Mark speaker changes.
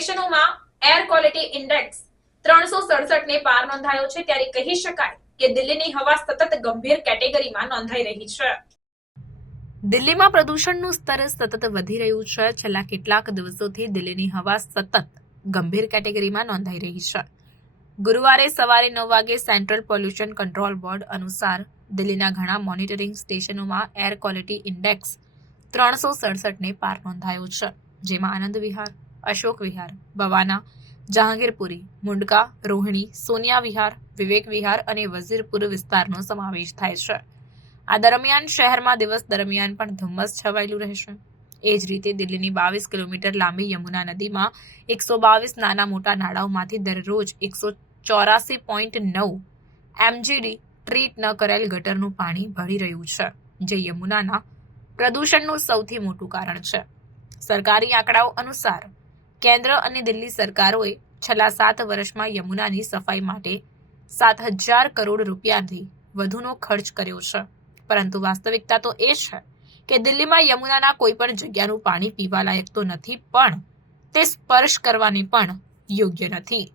Speaker 1: સ્ટેશનોમાં air quality index ત્રણસો ને પાર નોંધાયો છે. ત્યારે કહી શકાય કે દિલ્હીની હવા સતત ગંભીર કેટેગરીમાં નોંધાઈ રહી છે. દિલ્હીમાં પ્રદૂષણનું સ્તર સતત વધી રહ્યું છે. છેલ્લા કેટલાક દિવસોથી દિલ્હીની હવા સતત ગંભીર કેટેગરીમાં નોંધાઈ રહી છે. ગુરુવારે સવારે નવ વાગે સેન્ટ્રલ પોલ્યુશન કંટ્રોલ બોર્ડ અનુસાર દિલ્હીના ઘણા મોનિટરિંગ સ્ટેશનોમાં એર ક્વોલિટી ઇન્ડેક્સ ત્રણસો સડસઠને પાર નોંધાયો છે. જેમાં આનંદ વિહાર અશોક વિહાર બવાના જહાંગીરપુરી, મુંડકા, રોહિણી, સોનિયા વિહાર, વિવેક વિહાર અને વઝીરપુર વિસ્તારનો સમાવેશ થાય છે. આ દરમિયાન શહેરમાં દિવસ દરમિયાન પણ ધુમ્મસ છવાયેલું રહેશે. એ જ રીતે દિલ્હીની બાવીસ કિલોમીટર લાંબી યમુના નદીમાં એકસો બાવીસ નાના મોટા નાળાઓમાંથી દરરોજ એકસો ચોરાસી પોઈન્ટ નવ એમજીડી ટ્રીટ ન કરેલ ગટરનું પાણી ભળી રહ્યું છે, જે યમુનાના પ્રદૂષણનું સૌથી મોટું કારણ છે. સરકારી આંકડાઓ અનુસાર કેન્દ્ર અને દિલ્હી સરકારોએ છેલ્લા સાત વર્ષમાં યમુનાની સફાઈ માટે સાત હજાર કરોડ રૂપિયાથી વધુનો ખર્ચ કર્યો છે. પરંતુ વાસ્તવિકતા તો એ છે કે દિલ્હીમાં યમુનાના કોઈ પણ જગ્યાનું પાણી પીવા લાયક તો નથી, પણ તે સ્પર્શ કરવાની પણ યોગ્ય નથી.